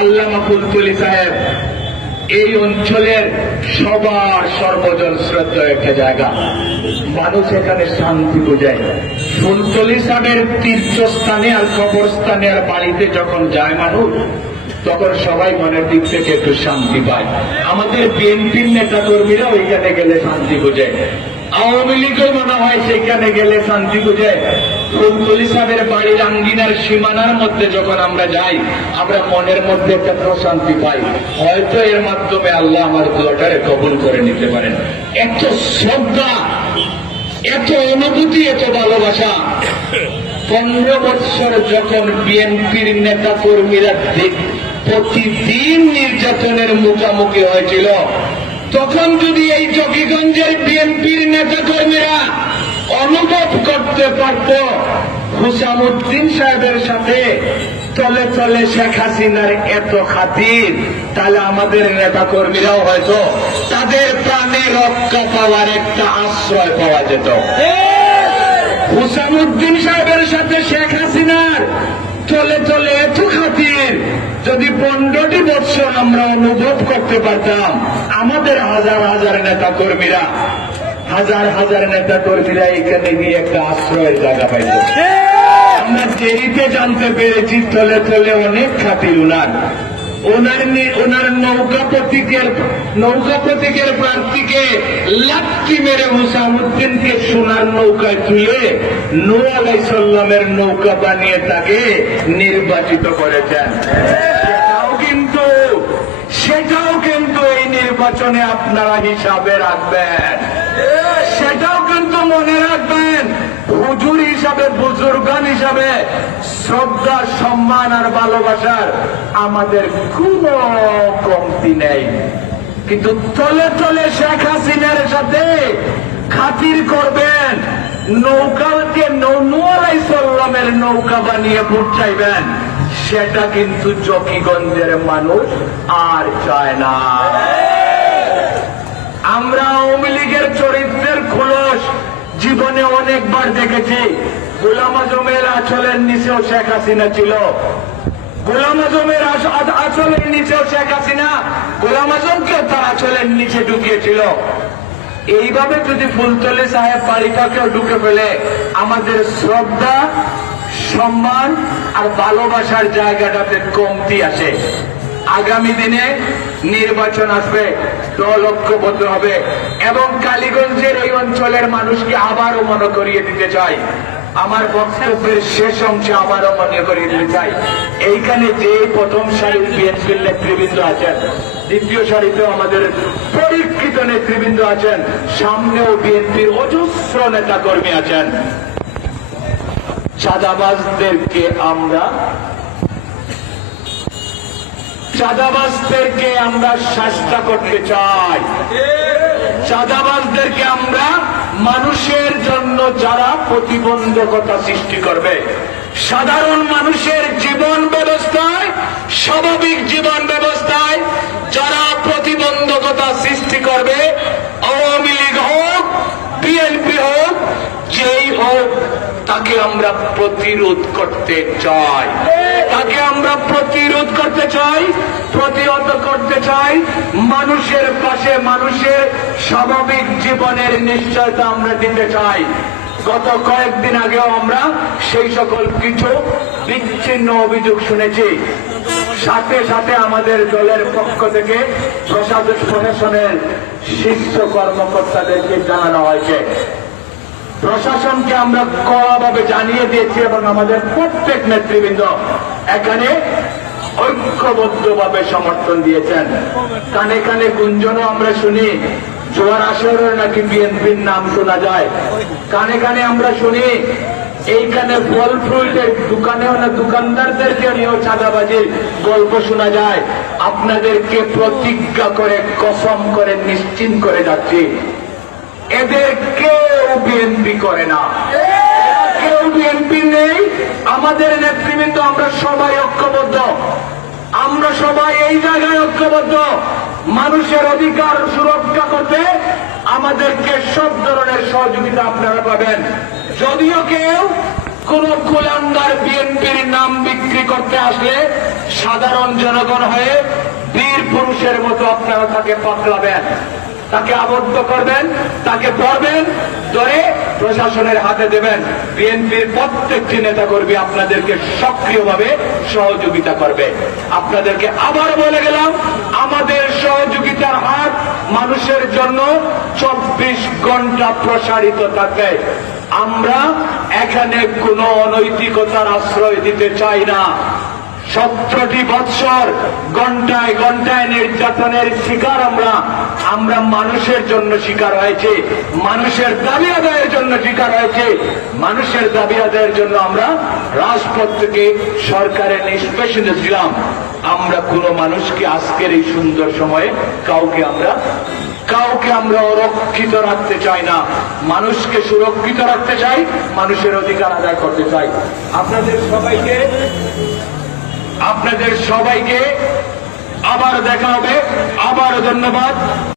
আল্লামা ফুলতলি সাহেব এই অঞ্চলের সবার সর্বজন শ্রদ্ধা একটা জায়গা মানুষ এখানে শান্তি বোঝায় ফুলতলি সাহেবের তীর্থস্থানে আর কবরস্থানে আর বাড়িতে যখন যায় মানুষ তখন সবাই মনের দিক থেকে একটু শান্তি পায় আমাদের বিএনপির নেতা কর্মীরাও এখানে গেলে শান্তি বোঝায় আওয়ামী লীগও মনে হয় সেখানে গেলে শান্তি বোঝায় ফজলুল ইসলামের বাড়ির আঙ্গিনার সীমানার মধ্যে যখন আমরা যাই আমরা মনের মধ্যে একটা প্রশান্তি পাই হয়তো এর মাধ্যমে আল্লাহ আমার দোয়াটারে কবুল করে নিতে পারেন এত শ্রদ্ধা এত অনুভূতি এত ভালোবাসা পনেরো বৎসর যখন বিএনপির নেতা কর্মীরা প্রতিদিন নির্যাতনের মুখোমুখি হয়েছিল তখন যদি এই চকিগঞ্জের বিএনপির নেতা কর্মীরা অনুভব করতে পারত হুসামুদ্দিন সাহেবের সাথে চলে চলে শেখ হাসিনার এত খাতির তাহলে আমাদের নেতা কর্মীরাও হয়তো তাদের প্রাণে রক্ষা পাওয়ার একটা আশ্রয় পাওয়া যেত হুসামুদ্দিন সাহেবের সাথে শেখ হাসিনার চলে চলে এত খাতির যদি পনেরোটি বৎসর আমরা অনুভব করতে পারতাম আমাদের হাজার হাজার নেতা কর্মীরা হাজার হাজার নেতা কর্মীরা এখানে গিয়ে একটা আশ্রয়ের জায়গা পাইল আমরা দেরিতে জানতে পেরেছি তলে তলে অনেক খাতির উনার ওনার ওনার নৌকা প্রতীকের নৌকা প্রতীকের প্রার্থীকে মেরে মুসামুদ্দিনকে সোনার নৌকায় তুলে নৌকা বানিয়ে তাকে নির্বাচিত করেছেন সেটাও কিন্তু সেটাও কিন্তু এই নির্বাচনে আপনারা হিসাবে রাখবেন সেটাও কিন্তু মনে রাখবেন হুজুর হিসাবে বুজুর্গান হিসাবে শ্রদ্ধা সম্মান আর ভালোবাসার আমাদের কোনো কমতি নেই কিন্তু তলে তলে শেখ হাসিনার সাথে খাতির করবেন নৌকাকে নৌনুয়ালাই সাল্লামের নৌকা বানিয়ে ভোট চাইবেন সেটা কিন্তু চকিগঞ্জের মানুষ আর চায় না আমরা অমিল তাদের চরিত্রের খোলস জীবনে অনেকবার দেখেছি গোলাম আজমের আচলের নিচেও শেখ হাসিনা ছিল গোলাম আজমের আচলের নিচেও শেখ হাসিনা গোলাম আজমকেও তার আচলের নিচে ঢুকিয়েছিল এইভাবে যদি ফুলতলি সাহেব বাড়িটাকেও ঢুকে ফেলে আমাদের শ্রদ্ধা সম্মান আর ভালোবাসার জায়গাটাতে কমতি আসে আগামী দিনে নির্বাচন আসবে দল ঐক্যবদ্ধ হবে এবং কালীগঞ্জের এই অঞ্চলের মানুষকে আবারও মনে করিয়ে দিতে চাই আমার বক্তব্যের শেষ অংশে আবারও মনে করিয়ে দিতে চাই এইখানে যে প্রথম সারি বিএনপির নেতৃবৃন্দ আছেন দ্বিতীয় সারিতেও আমাদের পরীক্ষিত নেতৃবৃন্দ আছেন সামনেও বিএনপির অজস্র নেতা কর্মী আছেন সাদাবাজদেরকে আমরা সাদাবাসদেরকে আমরা শাস্তা করতে চাই সাদাবাসদেরকে আমরা মানুষের জন্য যারা প্রতিবন্ধকতা সৃষ্টি করবে সাধারণ মানুষের জীবন ব্যবস্থায় স্বাভাবিক জীবন ব্যবস্থায় যারা প্রতিবন্ধকতা সৃষ্টি করবে তাকে আমরা প্রতিরোধ করতে চাই তাকে আমরা প্রতিরোধ করতে চাই প্রতিহত করতে চাই মানুষের পাশে মানুষের স্বাভাবিক জীবনের নিশ্চয়তা আমরা দিতে চাই গত কয়েকদিন আগেও আমরা সেই সকল কিছু বিচ্ছিন্ন অভিযোগ শুনেছি সাথে সাথে আমাদের দলের পক্ষ থেকে প্রশাসনের শীর্ষ কর্মকর্তাদেরকে জানানো হয়েছে প্রশাসনকে আমরা কড়াভাবে জানিয়ে দিয়েছি এবং আমাদের প্রত্যেক নেতৃবৃন্দ এখানে ঐক্যবদ্ধভাবে সমর্থন দিয়েছেন কানে কানে গুঞ্জনও আমরা শুনি জোয়ার আসরে নাকি বিএনপির নাম শোনা যায় কানে কানে আমরা শুনি এইখানে ফল ফ্রুটের দোকানেও না দোকানদারদেরকে নিয়েও চাঁদাবাজির গল্প শোনা যায় আপনাদেরকে প্রতিজ্ঞা করে কসম করে নিশ্চিন্ত করে যাচ্ছি এদের কেউ বিএনপি করে না কেউ বিএনপি নেই আমাদের নেতৃবৃন্দ আমরা সবাই ঐক্যবদ্ধ আমরা সবাই এই জায়গায় ঐক্যবদ্ধ মানুষের অধিকার সুরক্ষা করতে আমাদেরকে সব ধরনের সহযোগিতা আপনারা পাবেন যদিও কেউ কোন কুলাঙ্গার বিএনপির নাম বিক্রি করতে আসলে সাধারণ জনগণ হয়ে বীর পুরুষের মতো আপনারা তাকে পাকলাবেন তাকে আবদ্ধ করবেন তাকে পড়বেন ধরে প্রশাসনের হাতে দেবেন বিএনপির প্রত্যেকটি নেতা কর্মী আপনাদেরকে সক্রিয়ভাবে সহযোগিতা করবে আপনাদেরকে আবার বলে গেলাম আমাদের সহযোগিতার হাত মানুষের জন্য চব্বিশ ঘন্টা প্রসারিত থাকবে আমরা এখানে কোনো অনৈতিকতার আশ্রয় দিতে চাই না সতেরোটি বৎসর ঘন্টায় ঘন্টায় নির্যাতনের শিকার আমরা আমরা মানুষের জন্য শিকার হয়েছে মানুষের দাবি আদায়ের জন্য শিকার হয়েছে মানুষের দাবি আদায়ের জন্য আমরা রাজপথ থেকে সরকারের নিষ্পেষণে ছিলাম আমরা কোন মানুষকে আজকের এই সুন্দর সময়ে কাউকে আমরা কাউকে আমরা অরক্ষিত রাখতে চাই না মানুষকে সুরক্ষিত রাখতে চাই মানুষের অধিকার আদায় করতে চাই আপনাদের সবাইকে আপনাদের সবাইকে আবার দেখা হবে আবার ধন্যবাদ